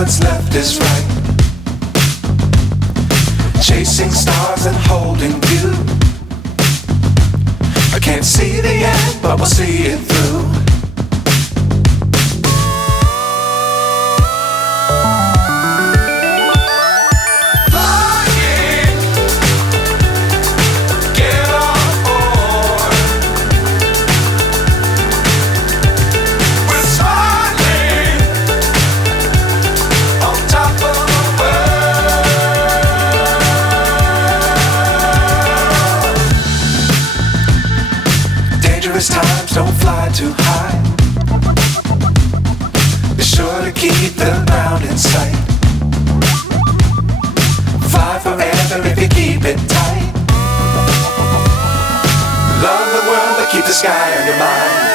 what's left is right. Chasing stars and holding you. I can't see the end, but we'll see it through. Times don't fly too high. Be sure to keep the ground in sight. Fly forever if you keep it tight. Love the world but keep the sky on your mind.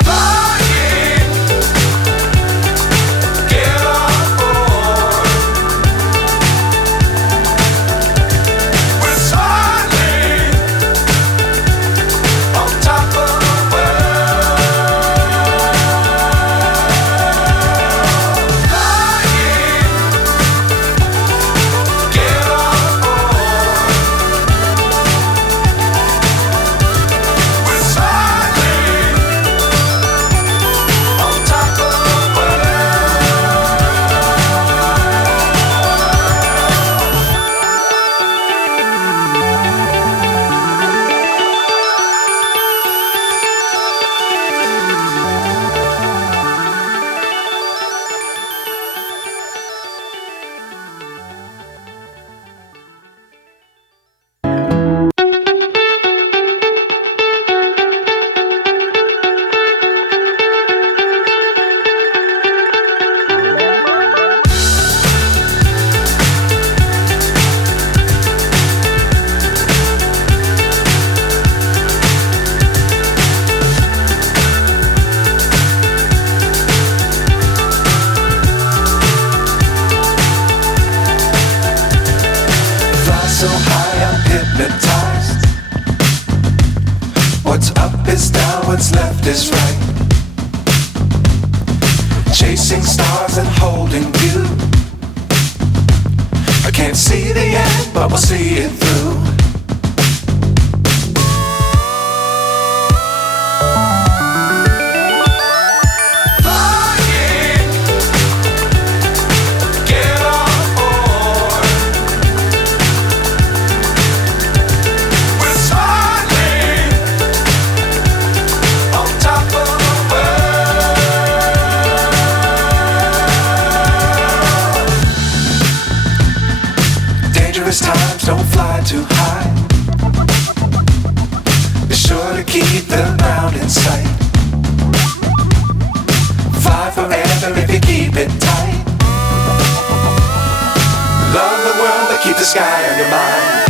So high I'm hypnotized. What's up is down, what's left is right. Chasing stars and holding you. I can't see the end, but we'll see it through. Times don't fly too high. Be sure to keep the ground in sight. Fly forever if you keep it tight. Love the world but keep the sky on your mind.